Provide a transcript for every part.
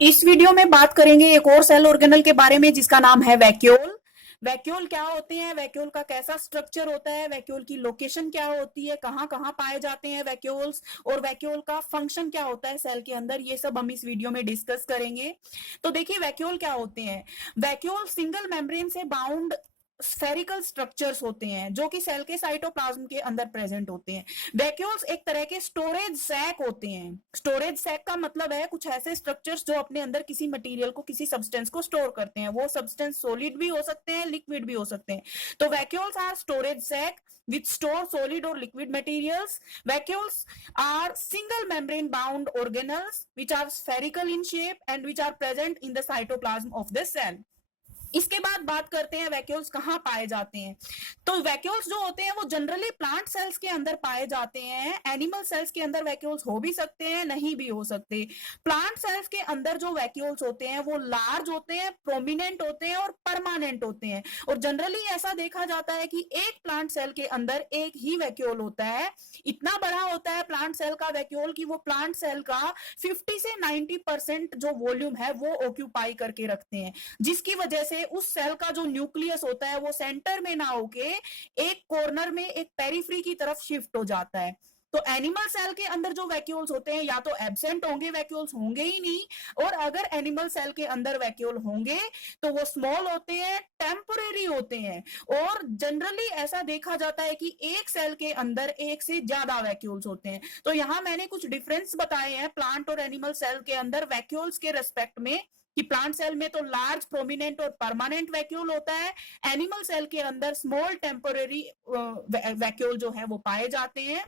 इस वीडियो में बात करेंगे एक और सेल ऑर्गेनल के बारे में जिसका नाम है वैक्यूल। वैक्यूल क्या होते हैं, वैक्यूल का कैसा स्ट्रक्चर होता है, वैक्यूल की लोकेशन क्या होती है, कहाँ कहाँ पाए जाते हैं वैक्यूल्स, और वैक्यूल का फंक्शन क्या होता है सेल के अंदर, ये सब हम इस वीडियो में डिस्कस करेंगे। तो देखिए वैक्यूल क्या होते हैं। वैक्यूल सिंगल मेम्ब्रेन से बाउंड स्फेरिकल स्ट्रक्चर्स होते हैं जो कि सेल के साइटोप्लाज्म के अंदर प्रेजेंट होते हैं। वैक्यूल्स एक तरह के स्टोरेज सैक होते हैं। स्टोरेज सैक का मतलब है कुछ ऐसे स्ट्रक्चर्स जो अपने अंदर किसी मटेरियल को, किसी सब्सटेंस को स्टोर करते हैं। वो सब्सटेंस सॉलिड भी हो सकते हैं, लिक्विड भी हो सकते हैं। तो vacuoles are storage sac which store solid or liquid materials. Vacuoles are single membrane bound organelles which are spherical in shape and which are present in the cytoplasm of the cell. इसके बाद बात करते हैं vacuoles कहाँ पाए जाते हैं। तो वैक्यूल्स जो होते हैं वो जनरली प्लांट सेल्स के अंदर पाए जाते हैं। एनिमल सेल्स के अंदर वैक्यूल्स हो भी सकते हैं, नहीं भी हो सकते। प्लांट सेल्स के अंदर जो वैक्यूल्स होते हैं वो लार्ज होते हैं, प्रोमिनेंट होते हैं और परमानेंट होते हैं। और जनरली ऐसा देखा जाता है कि एक प्लांट सेल के अंदर एक ही वैक्यूल होता है। इतना बड़ा होता है प्लांट सेल का वैक्यूल कि वो प्लांट सेल का 50 से 90% जो वॉल्यूम है वो ऑक्यूपाई करके रखते हैं, जिसकी वजह से उस सेल का जो न्यूक्लियस होता है वो सेंटर में ना होके एक कॉर्नर में, एक पेरिफ्री की तरफ शिफ्ट हो जाता है। तो एनिमल सेल के अंदर जो वैक्यूल्स होते हैं या तो एब्सेंट होंगे, वैक्यूल्स होंगे ही नहीं। और अगर एनिमल सेल के अंदर वैक्यूल होंगे तो वो स्मॉल होते हैं, टेम्पोरेरी होते हैं। और जनरली ऐसा देखा जाता है कि एक सेल के अंदर एक से ज्यादा वैक्यूल्स होते हैं। तो यहां मैंने कुछ डिफरेंस बताए हैं प्लांट और एनिमल सेल के अंदर वैक्यूल्स के रेस्पेक्ट में, कि प्लांट सेल में तो लार्ज, प्रोमिनेंट और परमानेंट वैक्यूल होता है। एनिमल सेल के अंदर स्मॉल टेम्पोररी वैक्यूल जो है वो पाए जाते हैं।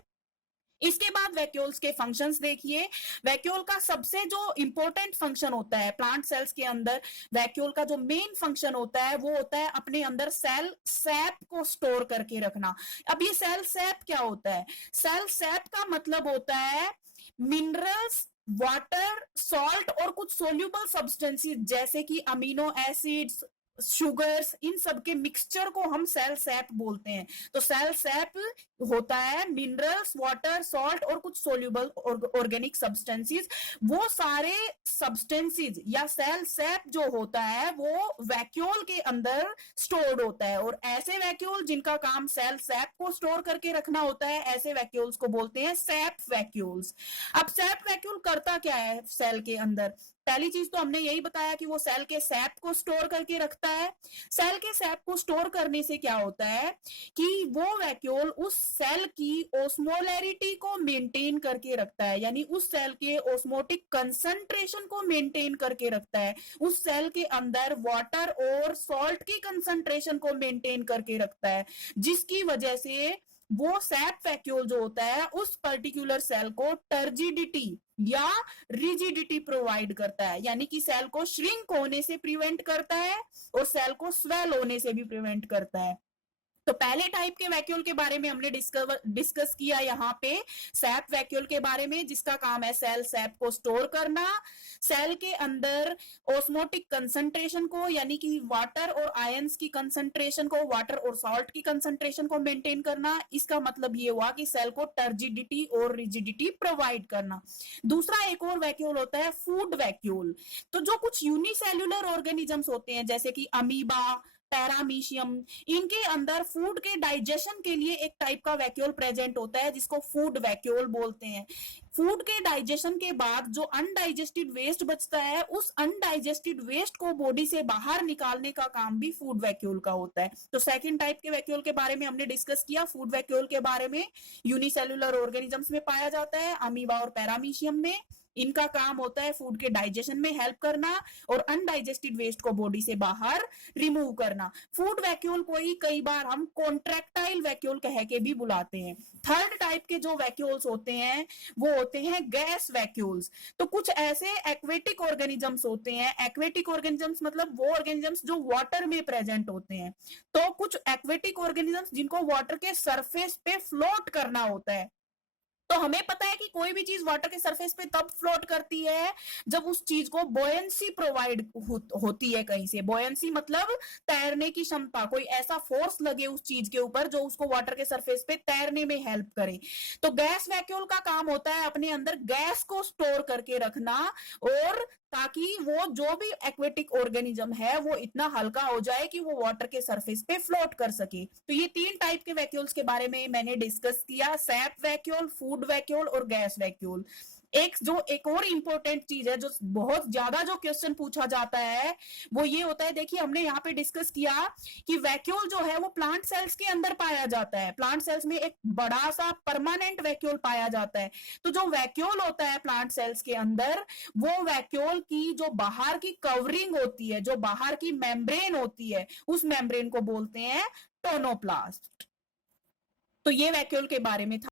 इसके बाद वैक्यूल्स के फंक्शंस देखिए। वैक्यूल का सबसे जो इंपॉर्टेंट फंक्शन होता है प्लांट सेल्स के अंदर, वैक्यूल का जो मेन फंक्शन होता है वो होता है अपने अंदर सेल सैप को स्टोर करके रखना। अब ये सेल सैप क्या होता है? सेल सैप का मतलब होता है मिनरल्स, वाटर, सॉल्ट और कुछ सोल्यूबल सब्सटेंसेस जैसे कि अमीनो एसिड्स, शुगर्स, इन सब के मिक्सचर को हम सेल सैप बोलते हैं। तो सेल सैप होता है मिनरल्स, वाटर, सॉल्ट और कुछ सोल्यूबल ऑर्गेनिक सब्सटेंसेस। वो सारे सब्सटेंसेस या सेल सैप जो होता है वो वैक्यूल के अंदर स्टोर्ड होता है। और ऐसे वैक्यूल जिनका काम सेल सैप को स्टोर करके रखना होता है, ऐसे वैक्यूल्स को बोलते हैं सैप वैक्यूल्स। अब सैप वैक्यूल करता क्या है सेल के अंदर? पहली चीज तो हमने यही बताया कि वो सेल के सैप को स्टोर करके रखता है। सेल के सैप को स्टोर करने से क्या होता है कि वो वैक्यूल उस सेल की ओस्मोलैरिटी को मेंटेन करके रखता है, यानी उस सेल के ओस्मोटिक कंसंट्रेशन को मेंटेन करके रखता है। उस सेल के अंदर वाटर और सॉल्ट की कंसंट्रेशन को मेंटेन करके रखता है, जिसकी वजह से वो सैप वैक्यूल जो होता है उस पर्टिकुलर सेल को टर्जिडिटी या रिजिडिटी प्रोवाइड करता है, यानी कि सेल को श्रिंक होने से प्रिवेंट करता है और सेल को स्वेल होने से भी प्रिवेंट करता है। तो पहले टाइप के वैक्यूल के बारे में हमने डिस्कस किया यहाँ पे, सैप वैक्यूल के बारे में, जिसका काम है सेल सैप को स्टोर करना। सेल के अंदर ऑस्मोटिक कंसंट्रेशन को, यानी कि वाटर और आयंस की कंसंट्रेशन को, वाटर और सॉल्ट की कंसंट्रेशन को मेंटेन करना। इसका मतलब ये हुआ कि सेल को टर्जिडिटी और रिजिडिटी प्रोवाइड करना। दूसरा एक और वैक्यूल होता है फूड वैक्यूल। तो जो कुछ यूनिसेल्युलर ऑर्गेनिजम्स होते हैं जैसे कि अमीबा, पैरामीशियम, इनके अंदर फूड के डाइजेशन के लिए एक टाइप का वैक्यूल प्रेजेंट होता है जिसको फूड वैक्यूल बोलते हैं। फूड के डाइजेशन के बाद जो अनडाइजेस्टेड वेस्ट बचता है, उस अनडाइजेस्टेड वेस्ट को बॉडी से बाहर निकालने का काम भी फूड वैक्यूल का होता है। तो सेकंड टाइप के वैक्यूल के बारे में हमने डिस्कस किया। फूड वैक्यूल के बारे में यूनिसेल्युलर ऑर्गेनिजम्स में पाया जाता है, अमीबा और पैरामीशियम में। इनका काम होता है फूड के डाइजेशन में हेल्प करना और अनडाइजेस्टेड वेस्ट को बॉडी से बाहर रिमूव करना। फूड वैक्यूल को ही कई बार हम कॉन्ट्रैक्टाइल वैक्यूल कह के भी बुलाते हैं। थर्ड टाइप के जो वैक्यूल्स होते हैं वो होते हैं गैस वैक्यूल्स। तो कुछ ऐसे एक्वेटिक ऑर्गेनिजम्स होते हैं, एक्वेटिक ऑर्गेनिजम्स मतलब वो ऑर्गेनिजम्स जो वाटर में प्रेजेंट होते हैं। तो कुछ एक्वेटिक ऑर्गेनिजम्स जिनको वाटर के सरफेस पे फ्लोट करना होता है। तो हमें पता है कि कोई भी चीज वाटर के सरफेस पे तब फ्लोट करती है जब उस चीज को बोयंसी प्रोवाइड होती है कहीं से। बोयंसी मतलब तैरने की क्षमता, कोई ऐसा फोर्स लगे उस चीज के ऊपर जो उसको वाटर के सरफेस पे तैरने में हेल्प करे। तो गैस वैक्यूल का काम होता है अपने अंदर गैस को स्टोर करके रखना और ताकि वो जो भी एक्वेटिक ऑर्गेनिज्म है वो इतना हल्का हो जाए कि वो वाटर के सरफेस पे फ्लोट कर सके। तो ये 3 टाइप के वैक्यूल्स के बारे में मैंने डिस्कस किया, सैप वैक्यूल, फूड वैक्यूल और गैस वैक्यूल। एक और इंपॉर्टेंट चीज है जो बहुत ज्यादा जो क्वेश्चन पूछा जाता है वो ये होता है, देखिए हमने यहाँ पे डिस्कस किया कि वैक्यूल जो है वो प्लांट सेल्स के अंदर पाया जाता है, प्लांट सेल्स में एक बड़ा सा परमानेंट वैक्यूल पाया जाता है। तो जो वैक्यूल होता है प्लांट सेल्स के अंदर, वो वैक्यूल की जो बाहर की कवरिंग होती है, जो बाहर की मेम्ब्रेन होती है, उस मेम्ब्रेन को बोलते हैं टोनोप्लास्ट। तो ये वैक्यूल के बारे में था।